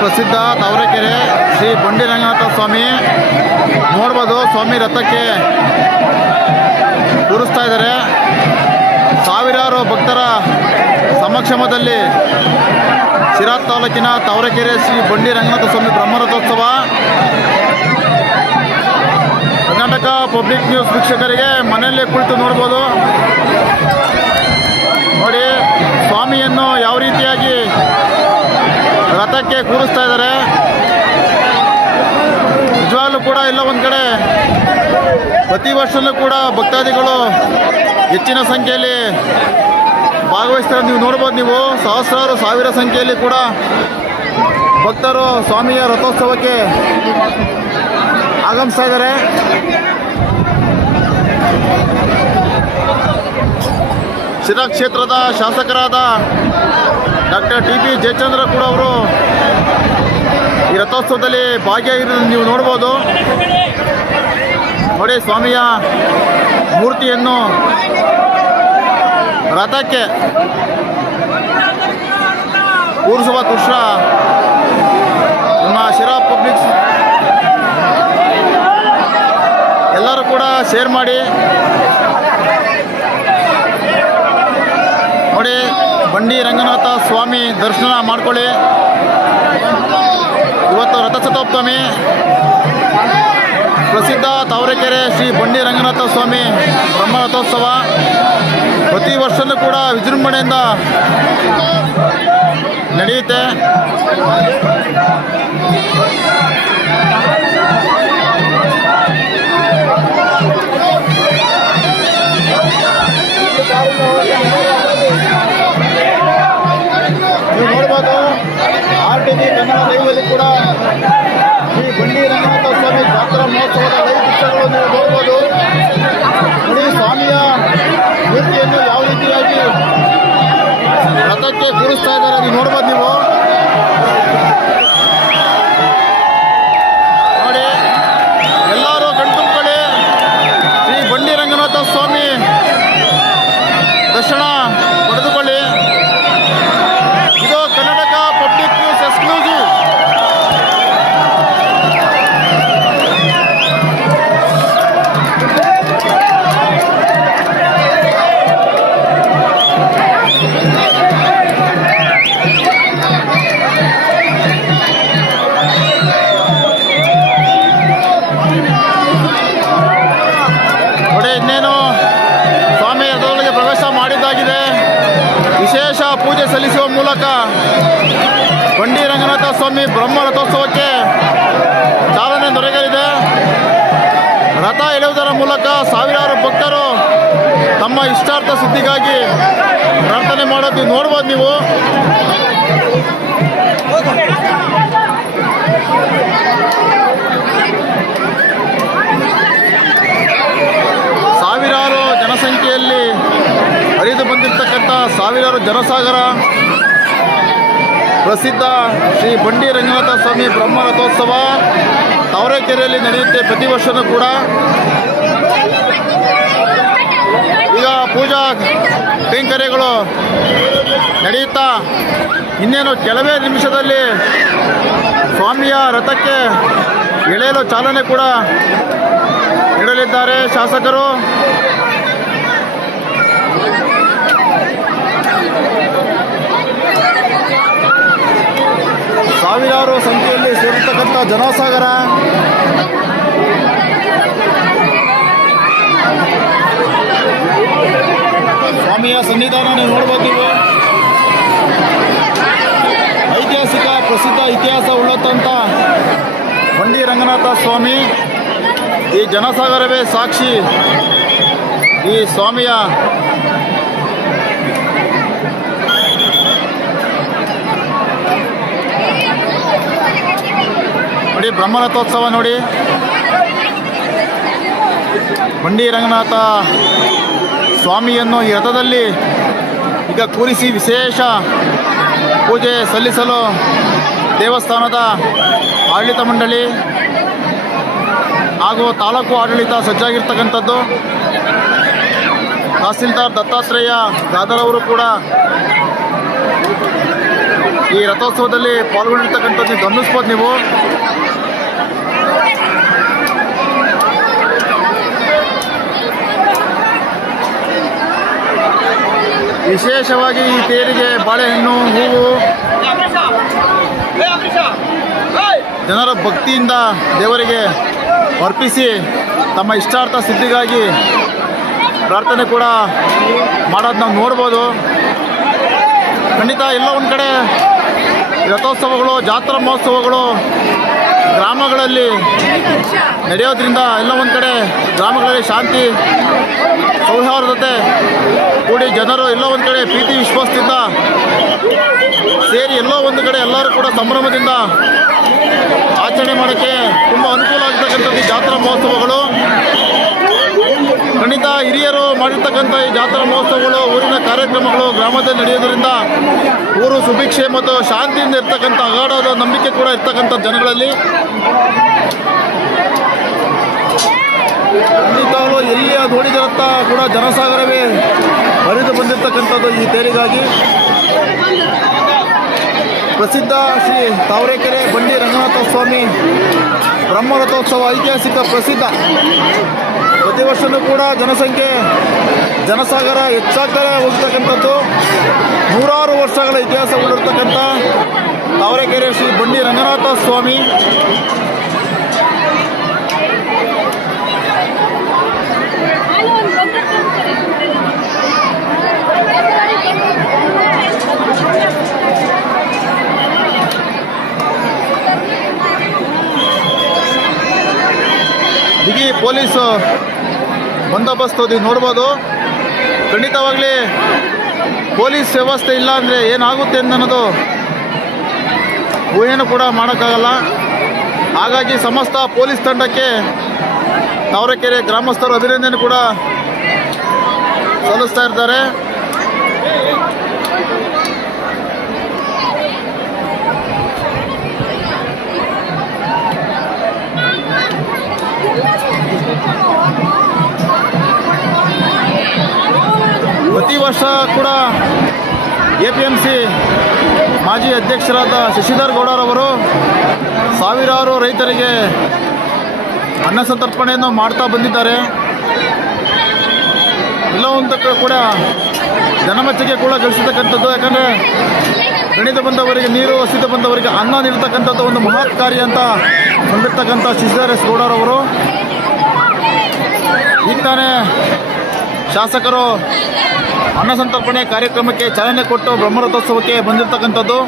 ಪ್ರಸಿದ್ಧ ತಾವರೆಕೆರೆ ಶ್ರೀ ಬಂಡಿ ರಂಗನಾಥ ಸ್ವಾಮಿ. ನೋಡ್ಬೋದು ಸ್ವಾಮಿ ರಥಕ್ಕೆ ಕೂರಿಸ್ತಾ ಇದ್ದಾರೆ. ಸಾವಿರಾರು ಭಕ್ತರ ಸಮಕ್ಷಮದಲ್ಲಿ ಶಿರಾ ತಾಲೂಕಿನ ತಾವರೆಕೆರೆ ಶ್ರೀ ಬಂಡಿ ರಂಗನಾಥ ಸ್ವಾಮಿ ಬ್ರಹ್ಮರಥೋತ್ಸವ. ಕರ್ನಾಟಕ ಪಬ್ಲಿಕ್ ನ್ಯೂಸ್ ವೀಕ್ಷಕರಿಗೆ ಮನೆಯಲ್ಲೇ ಕುಳಿತು ನೋಡ್ಬೋದು. ನೋಡಿ, ಸ್ವಾಮಿಯನ್ನು ಯಾವ ರೀತಿಯಾಗಿ ರಥಕ್ಕೆ ಕೂರಿಸ್ತಾ ಇದ್ದಾರೆ. ನಿಜವಾಗ್ಲೂ ಕೂಡ ಇಲ್ಲ ಒಂದು ಕಡೆ ಪ್ರತಿ ವರ್ಷದಲ್ಲೂ ಕೂಡ ಭಕ್ತಾದಿಗಳು ಹೆಚ್ಚಿನ ಸಂಖ್ಯೆಯಲ್ಲಿ ಭಾಗವಹಿಸ್ತಾರೆ. ನೀವು ನೋಡ್ಬೋದು ನೀವು ಸಹಸ್ರಾರು ಸಾವಿರ ಸಂಖ್ಯೆಯಲ್ಲಿ ಕೂಡ ಭಕ್ತರು ಸ್ವಾಮಿಯ ರಥೋತ್ಸವಕ್ಕೆ ಆಗಮಿಸ್ತಾ ಇದ್ದಾರೆ. ಶಿರಾ ಕ್ಷೇತ್ರದ ಶಾಸಕರಾದ ಡಾಕ್ಟರ್ ಟಿ ಪಿ ಜಯಚಂದ್ರ ಕೂಡ ಅವರು ಈ ರಥೋತ್ಸವದಲ್ಲಿ ಭಾಗಿಯಾಗಿರೋದನ್ನು ನೀವು ನೋಡ್ಬೋದು. ನೋಡಿ ಸ್ವಾಮಿಯ ಮೂರ್ತಿಯನ್ನು ರಥಕ್ಕೆ ಕೂರಿಸುವ ದೃಶ್ಯ. ನಮ್ಮ ಶಿರಾ ಪಬ್ಲಿಕ್ಸ್ ಎಲ್ಲರೂ ಕೂಡ ಶೇರ್ ಮಾಡಿ. ನೋಡಿ ಬಂಡಿ ರಂಗನಾಥ ಸ್ವಾಮಿ ದರ್ಶನ ಮಾಡ್ಕೊಳ್ಳಿ. ಇವತ್ತು ರಥಸಪ್ತಮಿ. ಪ್ರಸಿದ್ಧ ತಾವರೆಕೆರೆ ಶ್ರೀ ಬಂಡಿ ರಂಗನಾಥ ಸ್ವಾಮಿ ಬ್ರಹ್ಮರಥೋತ್ಸವ ಪ್ರತಿ ವರ್ಷನೂ ಕೂಡ ವಿಜೃಂಭಣೆಯಿಂದ ನಡೆಯುತ್ತೆ. ವಿ ಕನ್ನಡ ದೈವದಲ್ಲಿ ಕೂಡ ಈ ಬಂಡಿ ರಂಗನಾಥ ಸ್ವಾಮಿ ಜಾತ್ರಾ ಮಹೋತ್ಸವದ ಲೈವ್ ದೃಶ್ಯಗಳು ನೀವು ನೋಡ್ಬೋದು. ನೋಡಿ ಸ್ವಾಮಿಯ ಮೂರ್ತಿಯನ್ನು ಯಾವ ರೀತಿಯಾಗಿ ರಥಕ್ಕೆ ಕೂರಿಸ್ತಾ ಇದ್ದಾರೆ ನೀವು ನೋಡ್ಬೋದು ನೀವು. ಸ್ವಾಮಿ ಬ್ರಹ್ಮ ರಥೋತ್ಸವಕ್ಕೆ ಚಾಲನೆ ದೊರೆಯಲಿದೆ. ರಥ ಎಳೆಯುವುದರ ಮೂಲಕ ಸಾವಿರಾರು ಭಕ್ತರು ತಮ್ಮ ಇಷ್ಟಾರ್ಥ ಸಿದ್ಧಿಗಾಗಿ ಪ್ರಾರ್ಥನೆ ಮಾಡೋದು ನೋಡ್ಬೋದು ನೀವು. ಸಾವಿರಾರು ಜನಸಂಖ್ಯೆಯಲ್ಲಿ ಹರಿದು ಬಂದಿರತಕ್ಕಂಥ ಸಾವಿರಾರು ಜನಸಾಗರ ಪ್ರಸಿದ್ಧ ಶ್ರೀ ಬಂಡಿ ರಂಗನಾಥ ಸ್ವಾಮಿ ಬ್ರಹ್ಮ ರಥೋತ್ಸವ ತಾವರೆಕೆರೆಯಲ್ಲಿ ನಡೆಯುತ್ತೆ ಪ್ರತಿ ವರ್ಷನೂ ಕೂಡ. ಈಗ ಪೂಜಾ ಕೈಂಕರ್ಯಗಳು ನಡೆಯುತ್ತಾ. ಇನ್ನೇನು ಕೆಲವೇ ನಿಮಿಷದಲ್ಲಿ ಸ್ವಾಮಿಯ ರಥಕ್ಕೆ ಎಳೆಯಲು ಚಾಲನೆ ಕೂಡ ನೀಡಲಿದ್ದಾರೆ ಶಾಸಕರು. ಸಾವಿರಾರು ಸಂಖ್ಯೆಯಲ್ಲಿ ಸೇರಿರ್ತಕ್ಕಂಥ ಜನಸಾಗರ. ಸ್ವಾಮಿಯ ಸನ್ನಿಧಾನ ನೀವು ನೋಡ್ಬೋದು ಐತಿಹಾಸಿಕ ಪ್ರಸಿದ್ಧ ಇತಿಹಾಸ ಉಳ್ಳತಂಥ ಬಂಡಿ ರಂಗನಾಥ ಸ್ವಾಮಿ. ಈ ಜನಸಾಗರವೇ ಸಾಕ್ಷಿ. ಈ ಸ್ವಾಮಿಯ ನೋಡಿ ಬ್ರಹ್ಮರಥೋತ್ಸವ ನೋಡಿ. ಬಂಡಿ ರಂಗನಾಥ ಸ್ವಾಮಿಯನ್ನು ಈ ರಥದಲ್ಲಿ ಈಗ ಕೂರಿಸಿ ವಿಶೇಷ ಪೂಜೆ ಸಲ್ಲಿಸಲು ದೇವಸ್ಥಾನದ ಆಡಳಿತ ಮಂಡಳಿ ಹಾಗೂ ತಾಲೂಕು ಆಡಳಿತ ಸಜ್ಜಾಗಿರ್ತಕ್ಕಂಥದ್ದು. ತಹಸೀಲ್ದಾರ್ ದತ್ತಾತ್ರೇಯ ದಾದರ್ ಅವರು ಕೂಡ ಈ ರಥೋತ್ಸವದಲ್ಲಿ ಪಾಲ್ಗೊಂಡಿರ್ತಕ್ಕಂಥದ್ದು ಗಮನಿಸ್ಬೋದು ನೀವು. ವಿಶೇಷವಾಗಿ ಈ ತೇರಿಗೆ ಬಾಳೆಹಣ್ಣು, ಹೂವು. ಜನರ ಭಕ್ತಿಯಿಂದ ದೇವರಿಗೆ ಅರ್ಪಿಸಿ ತಮ್ಮ ಇಷ್ಟಾರ್ಥ ಸಿದ್ಧಿಗಾಗಿ ಪ್ರಾರ್ಥನೆ ಕೂಡ ಮಾಡೋದು ನಾವು ನೋಡ್ಬೋದು. ಖಂಡಿತ ಎಲ್ಲ ಒಂದು ಕಡೆ ರಥೋತ್ಸವಗಳು, ಜಾತ್ರಾ ಮಹೋತ್ಸವಗಳು ಗ್ರಾಮಗಳಲ್ಲಿ ನಡೆಯೋದ್ರಿಂದ ಎಲ್ಲ ಒಂದು ಕಡೆ ಗ್ರಾಮಗಳಲ್ಲಿ ಶಾಂತಿ ಸೌಹಾರ್ದತೆ ಕೂಡಿ ಜನರು ಎಲ್ಲ ಒಂದು ಕಡೆ ಪ್ರೀತಿ, ವಿಶ್ವಾಸದಿಂದ ಸೇರಿ ಎಲ್ಲ ಒಂದು ಕಡೆ ಎಲ್ಲರೂ ಕೂಡ ಸಂಭ್ರಮದಿಂದ ಆಚರಣೆ ಮಾಡೋಕ್ಕೆ ತುಂಬ ಅನುಕೂಲ ಆಗ್ತಕ್ಕಂಥದ್ದು ಜಾತ್ರಾ ಮಹೋತ್ಸವಗಳು ಖಂಡಿತ ಹಿರಿಯರು ಈ ಜಾತ್ರಾ ಮಹೋತ್ಸವಗಳು, ಊರಿನ ಕಾರ್ಯಕ್ರಮಗಳು ಗ್ರಾಮದಲ್ಲಿ ನಡೆಯೋದ್ರಿಂದ ಊರು ಸುಭಿಕ್ಷೆ ಮತ್ತು ಶಾಂತಿಯಿಂದ ಇರ್ತಕ್ಕಂಥ ಅಗಾಢದ ನಂಬಿಕೆ ಕೂಡ ಇರ್ತಕ್ಕಂಥ ಜನಗಳಲ್ಲಿ. ಖಂಡಿತವಾಗ್ಲೂ ಎಲ್ಲಿ ಅದು ನೋಡಿದರತ್ತ ಕೂಡ ಜನಸಾಗರವೇ ಹರಿದು ಬಂದಿರತಕ್ಕಂಥದ್ದು ಈ ತೇರಿಗಾಗಿ. ಪ್ರಸಿದ್ಧ ಶ್ರೀ ತಾವರೆಕೆರೆ ಬಂಡಿ ರಂಗನಾಥ ಸ್ವಾಮಿ ಬ್ರಹ್ಮರಥೋತ್ಸವ ಐತಿಹಾಸಿಕ ಪ್ರಸಿದ್ಧ. ಪ್ರತಿ ವರ್ಷವೂ ಕೂಡ ಜನಸಂಖ್ಯೆ ಜನಸಾಗರ ಹೆಚ್ಚಾಗ್ತಾರೆ ಹೋಗ್ತಕ್ಕಂಥದ್ದು. ನೂರಾರು ವರ್ಷಗಳ ಇತಿಹಾಸ ಹೊಂದಿರತಕ್ಕಂಥ ತಾವರೆಕೆರೆ ಶ್ರೀ ಬಂಡಿ ರಂಗನಾಥ ಸ್ವಾಮಿ. ಬಿಗಿ ಪೊಲೀಸ್ ಬಂದೋಬಸ್ತ್ ನೋಡ್ಬೋದು. ಖಂಡಿತವಾಗ್ಲಿ ಪೊಲೀಸ್ ವ್ಯವಸ್ಥೆ ಇಲ್ಲ ಅಂದರೆ ಏನಾಗುತ್ತೆ ಅನ್ನೋದು ಊಹೆನೂ ಕೂಡ ಮಾಡೋಕ್ಕಾಗಲ್ಲ. ಹಾಗಾಗಿ ಸಮಸ್ತ ಪೊಲೀಸ್ ತಂಡಕ್ಕೆ ತಾವರೆಕೆರೆ ಗ್ರಾಮಸ್ಥರು ಅಭಿನಂದನೆ ಕೂಡ ಸಲ್ಲಿಸ್ತಾ ಇರ್ತಾರೆ ವರ್ಷ ಕೂಡ ಎ ಪಿ ಎಂ ಸಿ ಮಾಜಿ ಅಧ್ಯಕ್ಷರಾದ ಶಶಿಧರ್ ಗೌಡರವರು ಸಾವಿರಾರು ರೈತರಿಗೆ ಅನ್ನ ಸಂತರ್ಪಣೆಯನ್ನು ಮಾಡ್ತಾ ಬಂದಿದ್ದಾರೆ. ಇಲ್ಲವಂತ ಕೂಡ ಜನಮೆಚ್ಚುಗೆ ಕೂಡ ಗಳಿಸತಕ್ಕಂಥದ್ದು. ಯಾಕಂದರೆ ಗಣಿತ ಬಂದವರಿಗೆ ನೀರು ಹಸಿತ ಬಂದವರಿಗೆ ಅನ್ನ ನೀಡತಕ್ಕಂಥದ್ದು ಒಂದು ಮಹತ್ ಕಾರ್ಯ ಅಂತ ಹೊಂದಿರ್ತಕ್ಕಂಥ ಶಶಿಧರ್ ಎಸ್ ಗೌಡರವರು. ಈಗ ತಾನೇ ಶಾಸಕರು ಅನ್ನ ಸಂತರ್ಪಣೆ ಕಾರ್ಯಕ್ರಮಕ್ಕೆ ಚಾಲನೆ ಕೊಟ್ಟು ಬ್ರಹ್ಮರಥೋತ್ಸವಕ್ಕೆ ಬಂದಿರತಕ್ಕಂಥದ್ದು.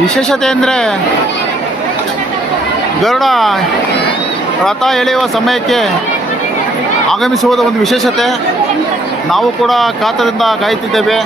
ವಿಶೇಷತೆ ಅಂದರೆ ಗರುಡ ರಥ ಎಳೆಯುವ ಸಮಯಕ್ಕೆ ಆಗಮಿಸುವುದು ಒಂದು ವಿಶೇಷತೆ. ನಾವು ಕೂಡ ಕಾತರಿಂದ ಕಾಯ್ತಿದ್ದೇವೆ